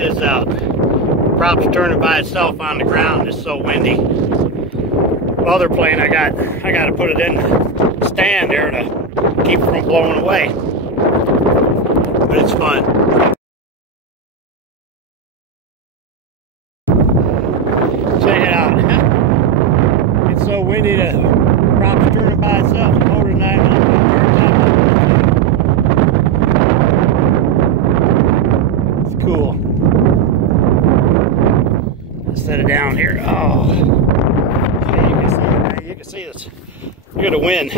this out. Prop's turning by itself on the ground. It's so windy. Other plane, I got to put it in the stand there to keep it from blowing away. But it's fun. Check it out. It's so windy that Prop's turning by itself. The motor not even on the it's cool. Let's set it down here. Oh, you can see this. Look at the wind.